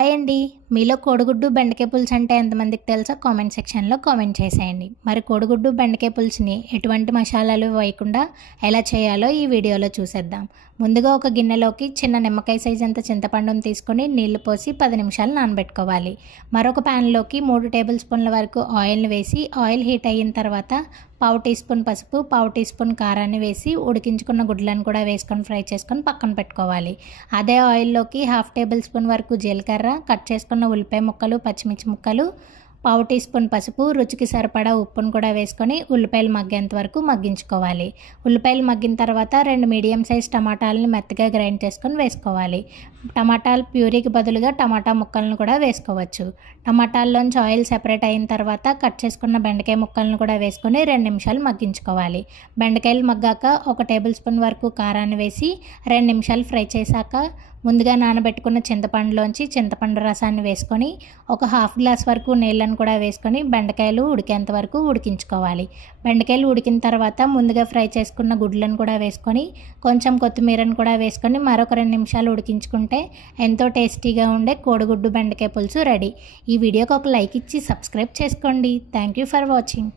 Hi అండి. మీలో కోడిగుడ్డు, బెండకాయ పులుసు అంటే ఎంతమందికి తెలుసో కామెంట్ సెక్షన్‌లో కామెంట్ చేసేయండి. మరి కోడిగుడ్డు, బెండకాయ పులుసుని ఎటువంటి మసాలాలు వేయకుండా ఎలా చేయాలో ఈ వీడియోలో చూసేద్దాం. ముందుగా ఒక గిన్నెలోకి చిన్న నిమ్మకాయ సైజ్ అంత చింతపండును తీసుకొని నీళ్లు పోసి 10 నిమిషాలు నానబెట్టుకోవాలి. మరొక ప్యాన్‌లోకి 3 టేబుల్ స్పూన్ల వరకు ఆయిల్‌ని వేసి ఆయిల్ హీట్ అయిన తర్వాత పావు టీ స్పూన్ పసుపు, పావు టీ స్పూన్ కారాన్ని వేసి ఉడికించుకున్న గుడ్లను కూడా వేసుకొని ఫ్రై చేసుకొని పక్కన పెట్టుకోవాలి. అదే ఆయిల్లోకి హాఫ్ టేబుల్ స్పూన్ వరకు జీలకర్ర, కట్ చేసుకున్న ఉల్లిపాయ ముక్కలు, పచ్చిమిర్చి ముక్కలు, పావు టీ స్పూన్ పసుపు, రుచికి సరిపడా ఉప్పును కూడా వేసుకొని ఉల్లిపాయలు మగ్గేంత వరకు మగ్గించుకోవాలి. ఉల్లిపాయలు మగ్గిన తర్వాత 2 మీడియం సైజ్ టమాటాలను మెత్తగా గ్రైండ్ చేసుకొని వేసుకోవాలి. టమాటాలు ప్యూరీకి బదులుగా టమాటా ముక్కలను కూడా వేసుకోవచ్చు. టమాటాల్లోంచి ఆయిల్ సెపరేట్ అయిన తర్వాత కట్ చేసుకున్న బెండకాయ ముక్కలను కూడా వేసుకొని 2 నిమిషాలు మగ్గించుకోవాలి. బెండకాయలు మగ్గాక 1 టేబుల్ స్పూన్ వరకు కారాన్ని వేసి 2 నిమిషాలు ఫ్రై చేశాక ముందుగా నానబెట్టుకున్న చింతపండులోంచి చింతపండు రసాన్ని వేసుకొని ఒక హాఫ్ గ్లాస్ వరకు నీళ్ళను కూడా వేసుకొని బెండకాయలు ఉడికేంత వరకు ఉడికించుకోవాలి. బెండకాయలు ఉడికిన తర్వాత ముందుగా ఫ్రై చేసుకున్న గుడ్లను కూడా వేసుకొని కొంచెం కొత్తిమీరను కూడా వేసుకొని మరొక 2 నిమిషాలు ఉడికించుకుంటే ఎంతో టేస్టీగా ఉండే కోడిగుడ్డు బెండకాయ పులుసు రెడీ. ఈ వీడియోకి ఒక లైక్ ఇచ్చి సబ్స్క్రైబ్ చేసుకోండి. Thank you for watching.